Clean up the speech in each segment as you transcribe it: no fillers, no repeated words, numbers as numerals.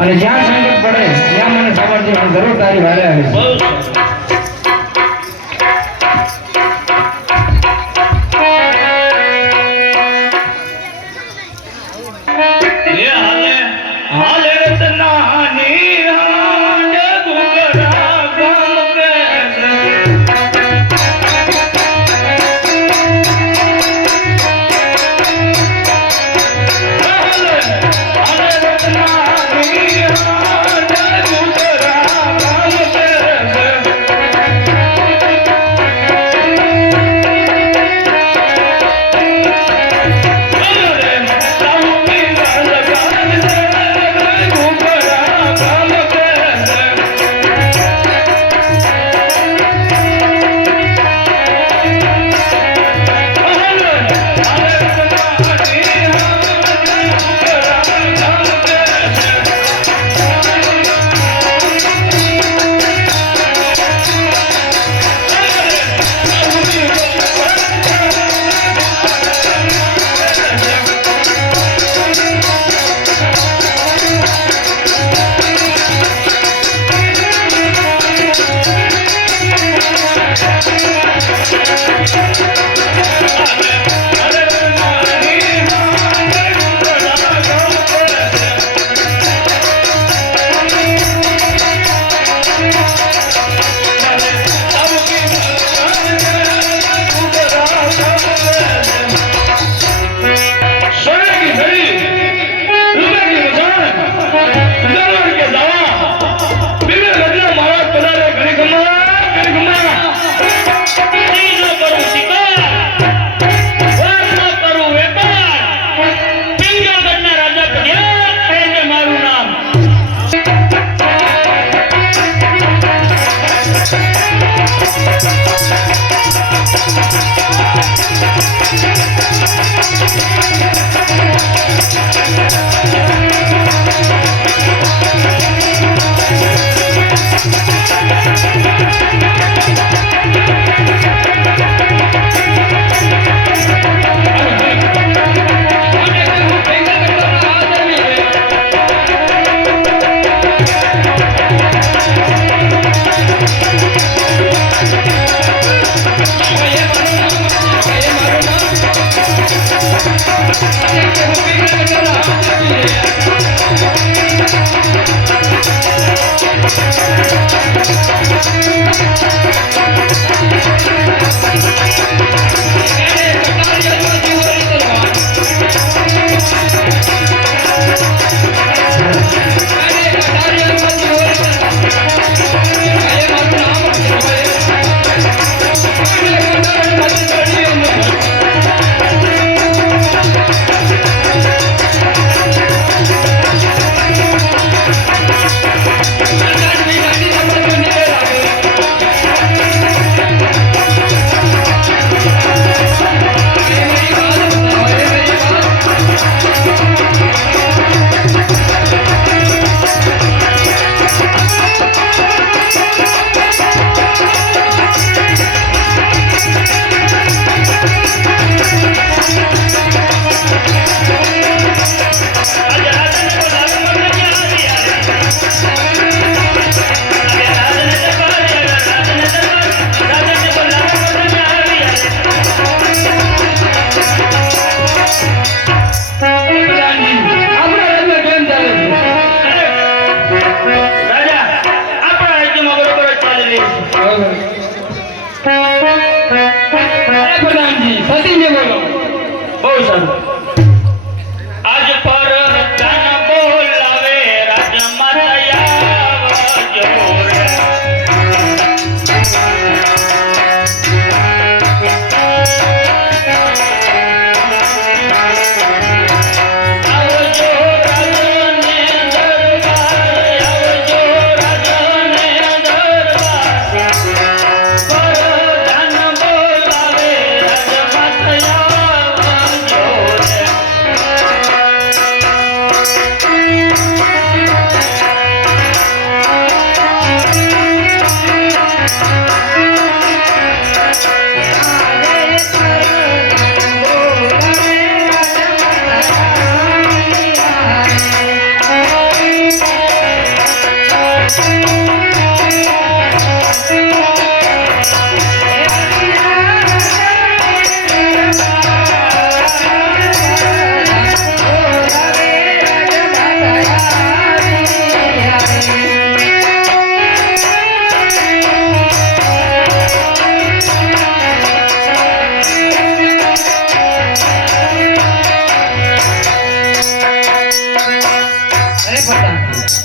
અને જ્યાં સંકટ પડે ત્યાં મને ખબર છે હું જરૂર તારી વારે આવીશ.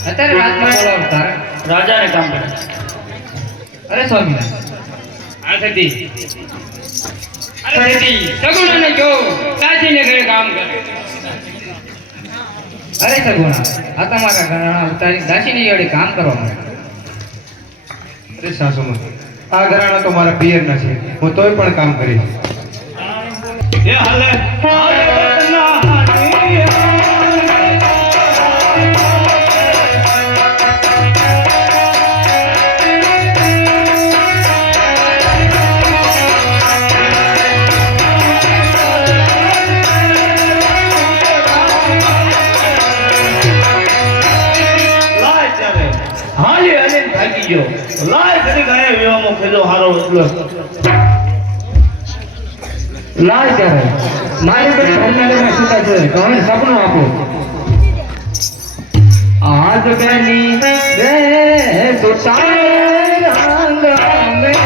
અત્યારે રાતમાં બોલાવો તારે રાજાને કામ કરે. અરે સ્વામી આ સતી અરે સતી સગુણાને જો કાશીને ઘરે કામ કરે. અરે સગુણા આ તમારા ઘરાણા ઉતારી દાસીની જોડે કામ કરવા માટે. અરે સાસુમાં આ ઘરાણા તો મારા પિયરના છે, હું તોય પણ કામ કરીશ. એ હાલે હાલે વતના હાનિયા. હાલી અને થાકી ગયો. લાય ઘડી ગયા વિવામાં ખેલો હારો એટલો. લાલ ત્યારે મારી તો સૌંદર્યમાં સુતા છે તો હવે સપનું આપો. આજ બેની રે સુતા રંગ મેં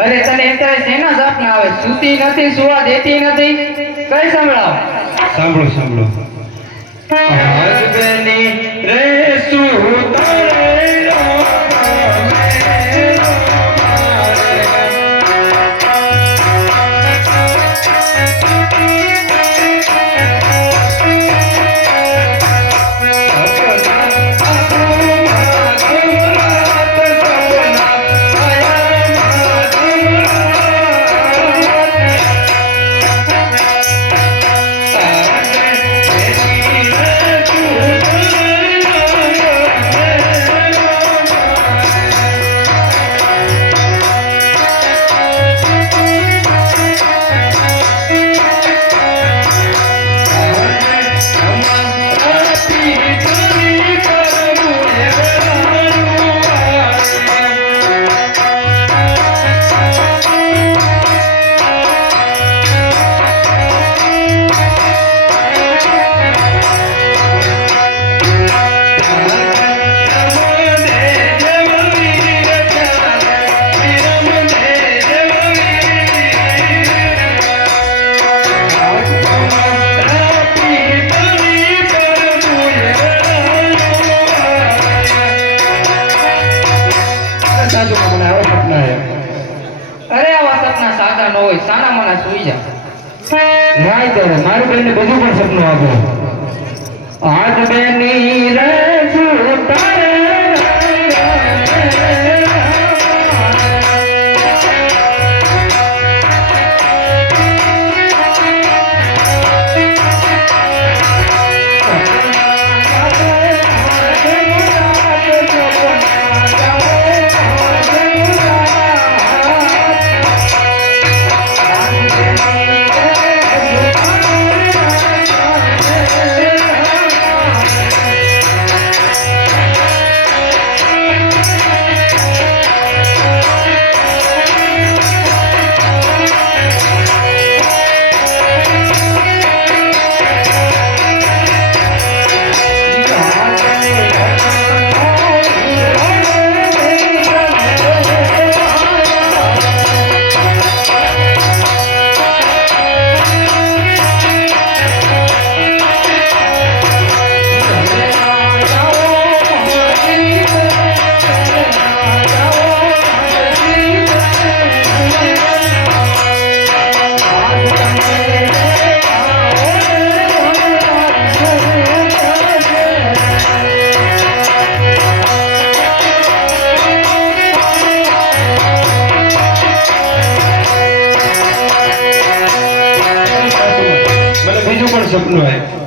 અરે તને અત્યારે શેના સપના આવે? સૂતી નથી, સુવા દેતી નથી, કઈ સંભળાવ. સાંભળો સાંભળો. આજ બેની રે સુતા મારું બેન બધું પણ સપનું આપો. આજ બેની રે સુતા સપનું આવ્યું.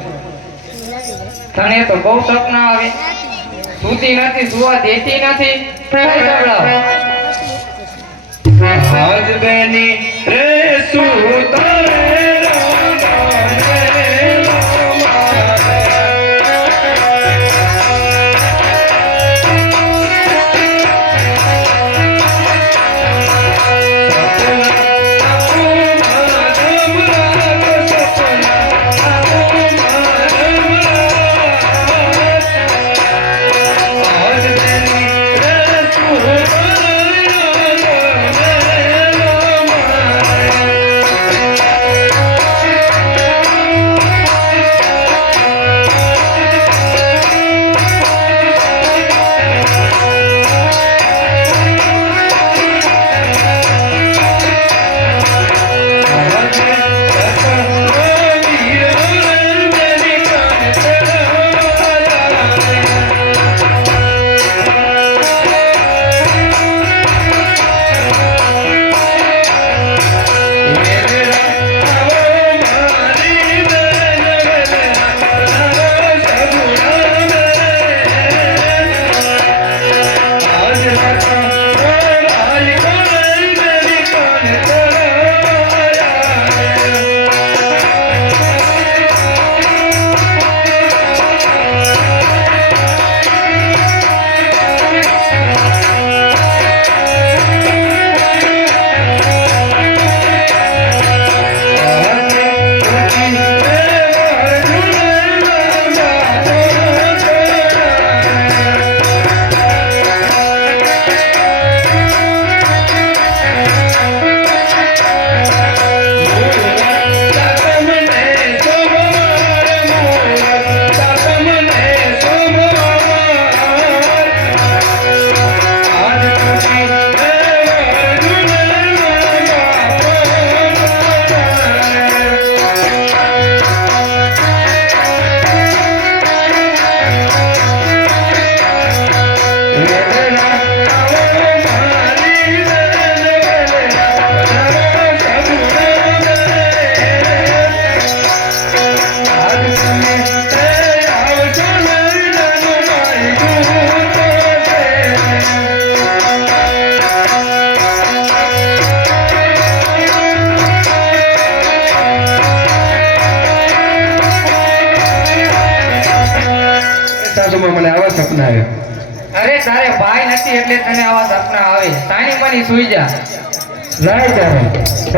તને તો બહુ સપના આવે, સૂતી નથી, સુવા દેતી નથી. કઈ સંભળાવ. આજ બેની રે સુતારે સાસુમાં મને આવા સપના આવ્યા. અરે તારે ભાઈ નથી એટલે તને આવા સપના આવે. તાની મની સુઈ જા. લાય તારે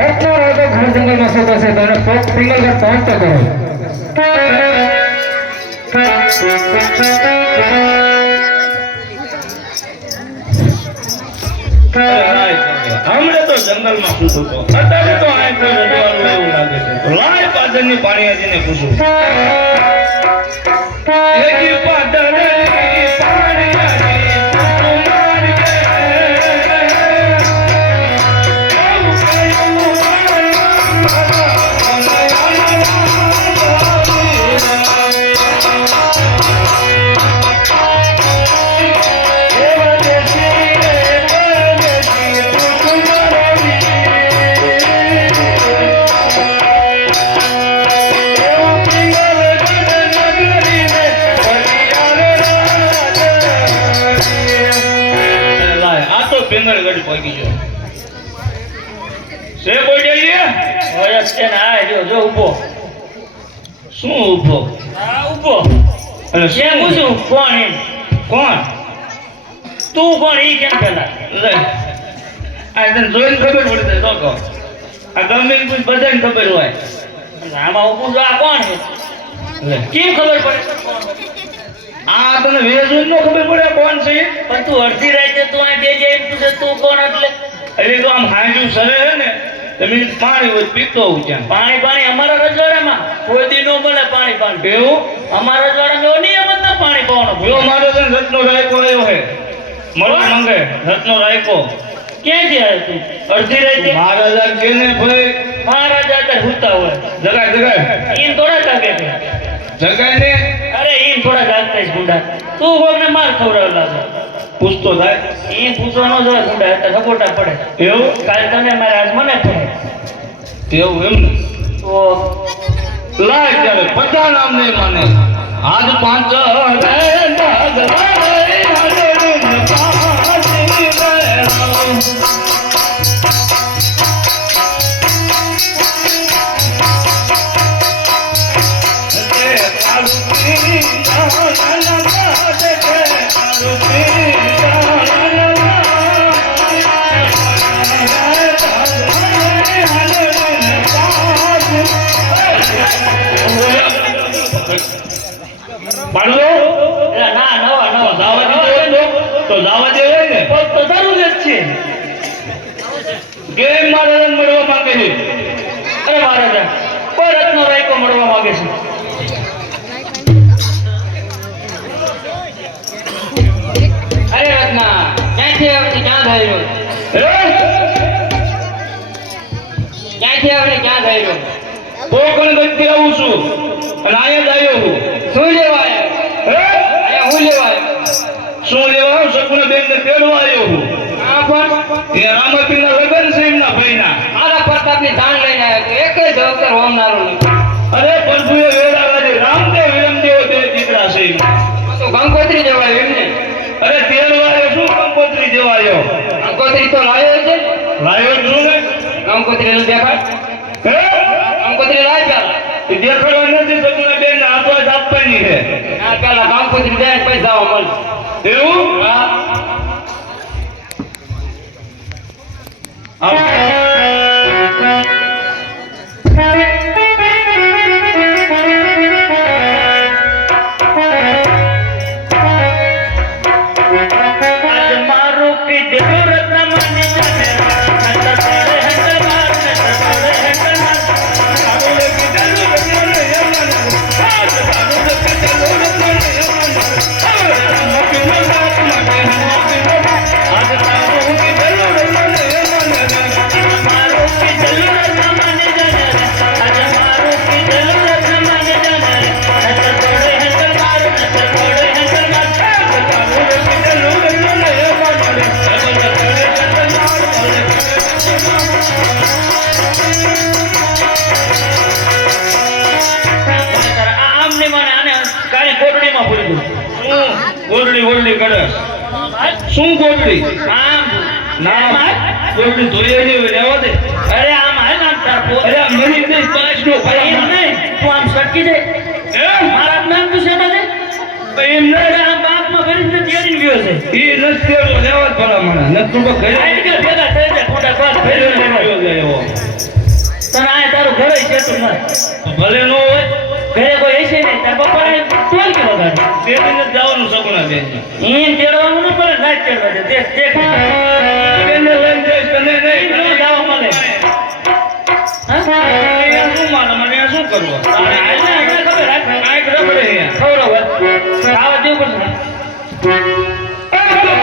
રત્નો રાતો ઘર જંગલમાં સતો છે તને પોક પિંગલ કર પહોંચતો કરો. હમણે તો જંગલમાં પૂછું તો અત્યારે તો આ તો રડવાનું એવું લાગે છે. લાય પાદરની પાણીયાજીને પૂછું. એકી પાદરની પાણીયાજી પિંગળગઢ પહોંચી ગયો છે. બોડેલી વયસ છે ને આ જો ઊભો. શું ઊભો? આ ઊભો એટલે કેમ પૂછું કોણ એમ? કોણ તું? કોણ ઈ કેમ પેલા લે આ તને જોઈને ખબર પડશે તો કહો. આ ગમે એ પૂછ બધાને ખબર હોય. આમાં ઊભું જો આ કોણ છે લે કેમ ખબર પડે? આ તને વેજોઈ નો ખબર પડે કોણ છે? પણ તું અડધી રાતે તું આ બે જઈને પૂછે તું કોણ? એટલે તો આમ હાંજુ સરે છે ને તમે પાણી હોય પીતો હોઉં ત્યાં. પાણી અમારા રજવાડામાં કોઈ દી નો મળે પાણી. એવું અમારા રજવાડામાં એવો નિયમ જ ના પાણી પાવાનો. જો મારો છે રત્નો રાયકો આવ્યો હે મળવા માંગે. રત્નો રાયકો ક્યાંથી આવ્યો તું અડધી રાતે? મહારાજા કે ને ભાઈ મહારાજા અત્યારે હુતા હોય. જગાય ઈન થોડા જાગે જગાય ને. અરે ઈન થોડા જાગતા છે ગુંડા. તું કોકને માર ખવડાવ લાગે. પૂછતો થાય ઈ પૂછવાનો જોઈએ ગુંડા એટલે સપોટા પડે. એવું કાલ તને મારે આજ મને પડે. એવું એમ ને તો લાય ત્યારે 50 નામ નહીં માને આજ 5 પાડો ના નવા દાવા દીધો તો દાવા દે ને તો તારું જ છે કેમ મહારાજ મળવા માંગે છે અરે મહારાજા કોઈ રત્નો રાયકો મળવા માંગે છે અરે રત્ના ક્યાંથી આવે ક્યાં થઈ રહ્યો ક્યાંથી આવે ક્યાં થઈ રહ્યો કોકણ ગતિ આવું છું અને અહીંયા જ આવ્યો હું શું લેવા આવ્યો હું લેવા આવ્યો શું લેવા આવ્યો શકુના બેન ને તેડવા આવ્યો હું આ પણ એ રામપીરના લગન છે એમના ભાઈના મારા પ્રતાપની જાણ લઈને આવ્યો તો એક જ અવસર હોમનારો નથી અરે પ્રભુએ વેડા લાગે રામદેવ વિરમદેવ બે દીકરા છે એમના. તો ગંગોત્રી જવાય એમને અરે તેડવા આવ્યો શું કંકોત્રી જેવા આવ્યો ગંગોત્રી તો લાવ્યો છે લાવ્યો જ છું ને ગંગોત્રી દેખાડ હે ગંગોત્રી લાવી પેલા એ દેખાડવા નથી શકુના બેન ને હાથો જ આપવાની છે ના પેલા ગંગોત્રી દે પૈસા મળશે એવું હા આજ મારું કીધું રત્ન માની જાને નત પડે હંત માર નત પડે હંત માર આડું કીધું રત્ન ને યમન આજ આડું કીધું રત્ન ને યમન મોટી મજાક માટે મોટી આજ આડું કીધું રત્ન ને યમન મારું કીધું રત્ન માની જાને આજ મારું કીધું રત્ન માની જાને નત પડે હંત માર નત પડે હંત માર શું ગોળડી આમ ના ગોળડી ધોઈ લેવા દે અરે આમ હાલ નામ તાર અરે મરી નહીં પાંચ નો નહીં તું આમ સટકી જાય મારા નામ તું શેના દે એમ ન આમ બાપમાં કરીને તેડી ગયો છે એ નથી તેડો લેવા જ ભલા મને નતું તો ઘરે આઈ કે ભેગા થઈ જાય ખોટા વાત ફેરવી લેવો તને આ તારું ઘરે છે તું ના ભલે નો હોય ઘરે કોઈ હશે નહીં તાર પપ્પાને તોલ કે વગાડ તેડીને જવાનું સપના બેન એમ તેડવાનું ન પડે ના તેડવા દે દેખ દેખ બેનને લઈને જઈશ તને નહીં જાવ મને હા શું માનો મને શું કરવું તારે આને ખબર રાખ આઈ રબડે ખવરો આવા દેવ પડશે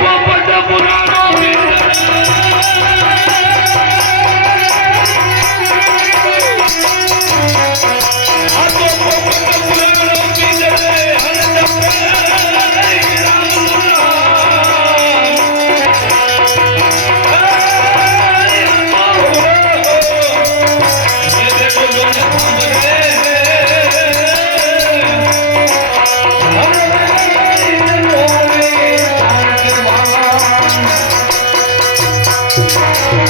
પોપટ પુરાણો Oh